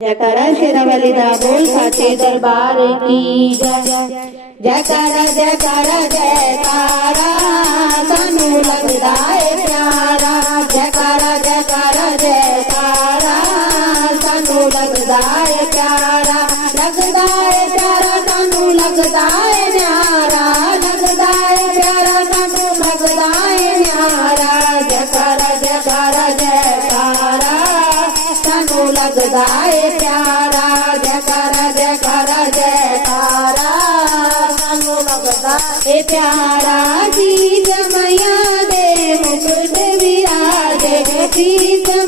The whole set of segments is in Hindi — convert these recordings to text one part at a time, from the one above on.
जयकारा शेरावाली दा बोल साचे दरबार की जय। जयकारा जयकारा जयकारा सानू लगदा है प्यारा। जयकारा जयकारा जयकारा सानू लगदा है प्यारा। लगदा है प्यारा सानू लगदा है न्यारा। लगदा है प्यारा सानू लगदा है न्यारा। जयकारा जयकारा जयकारा सानू लगदा है प्यारा। जयकारा जयकारा जयकारा सानू लगदा है प्यारा। जी मैया दे मुकुट विराजे। जी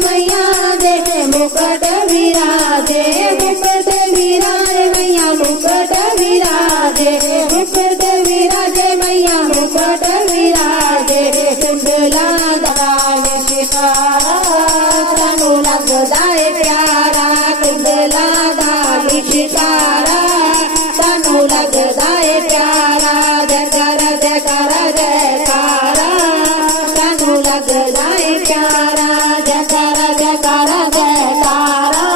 मैया दे मुकुट विराजे। मुकुट विराजे मैया मुकुट विराजे। मुकुट विराजे मैया मुकुट विराजे। कुंडला दाल शिकारा सानू लगदा है प्यारा। कुंडला दाल शिकारा सानू लगदा है प्यारा। जयकारा जयकारा जयकारा सानू लगदा है प्यारा। जयकारा जयकारा जयकारा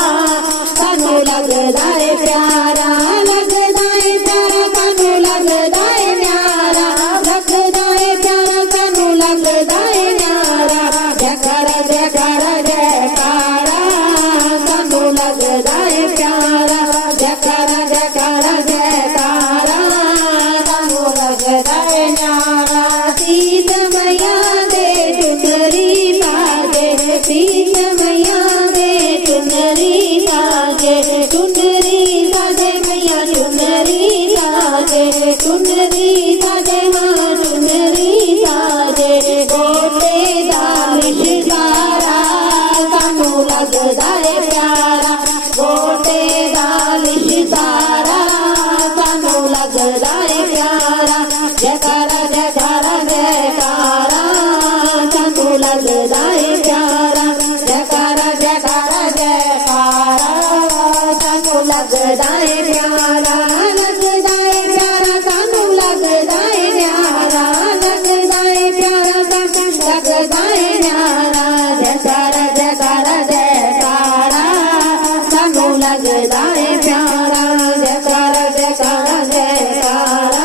सानू लगदा है प्यारा। लगदा है प्यारा सानू लगदा है न्यारा। लगदा है प्यारा सानू लगदा है न्यारा। जयकारा जयकारा जयकारा सानू लगदा है प्यारा। जयकारा जयकारा जयकारा सानू लगदा है न्यारा। सीत मैया दे चुनरी साजे। सीत मैया दे चुनरी साजे। चुनरी साजे मैया चुनरी साजे। चुनरी साजे माँ चुनरी साजे। गोटे दाल शिकारा सानू लगदा है प्यारा। गोटे दाल शिकारा सानू लगदा है प्यारा। जयकारा जयकारा जयकारा सानू लगदा है प्यारा। जयकारा जयकारा जयकारा सानू लगदा है प्यारा। लगदा है प्यारा सानू लगदा है न्यारा। लगदा है प्यारा सानू लगदा है न्यारा। जयकारा जयकारा जयकारा सानू लगदा है प्यारा। जयकारा जयकारा जयकारा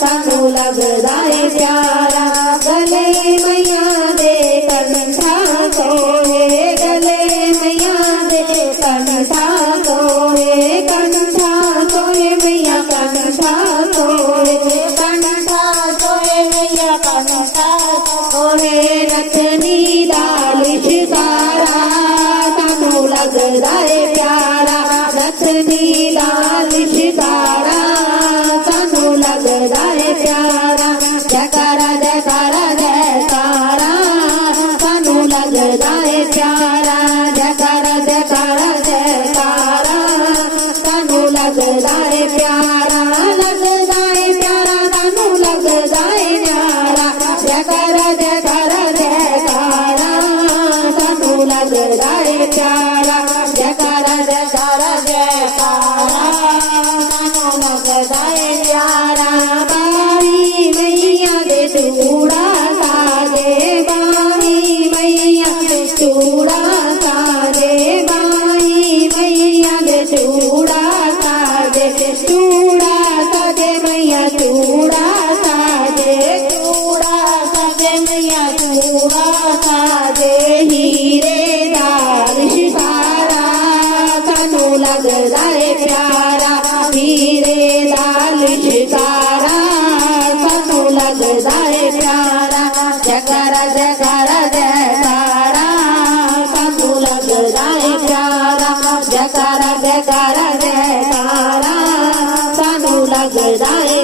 सानू लगदा है प्यारा। गले मैया दे कंठा सोए। गले मैया दे कंठा सोए। कंठा सोए मैया कंठा सोए। कंठा सोए मैया कंठा सोए। रतनी दाल शिकारा सानू लगदा है प्यारा। रतनी दाल शिकारा सानू लगदा है प्यारा। जयकारा जयकारा जयकारा सानू लगदा है प्यारा। जयकारा जयकारा जयकारा सानू लगदा है प्यारा। लगदा है प्यारा सानू लगदा है न्यारा। जयकारा जयकारा जयकारा सानू लगदा है प्यारा। जयकारा जयकारा जयकारा सानू लगदा है प्यारा। बारी मैया दे चूड़ा साजे। बारी मैया दे चूड़ा साजे। बारी मैया दे चूड़ा साजे। चूड़ा साजे मैया चूड़ा साजे। चूड़ा साजे मैया चूड़ा साजे। हीरे दाल शिकारा सानू लगदा है प्यारा। हीरे दाल शिकारा सानू लगदा है प्यारा। जयकारा जयकारा जयकारा सानू लगदा है प्यारा। जयकारा जयकारा जयकारा सानू लगदा है